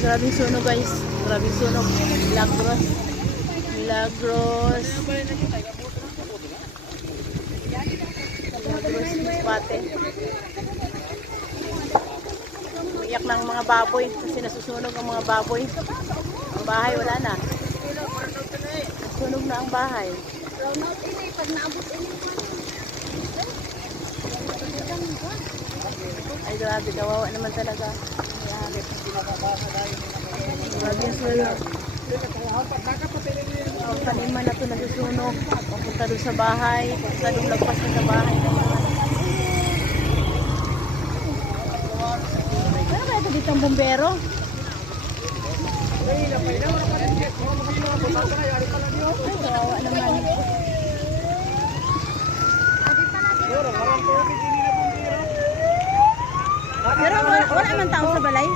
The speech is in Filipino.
grabing sunog guys. Grabing sunog. Milagros. Milagros. Milagros Masbate. Umiyak ng mga baboy kasi nasusunog ang mga baboy. Ang bahay wala na. Nasunog na ang bahay. Ay grabe, kawawa naman talaga. Grabe yung sunog. Ang taniman na ito nasusunog. Papunta doon sa bahay. Papunta doon lagpas na sa bahay. Ano ba ito dito ang bumbero? Ay, kawawa naman. Pero wala man tao sa balay.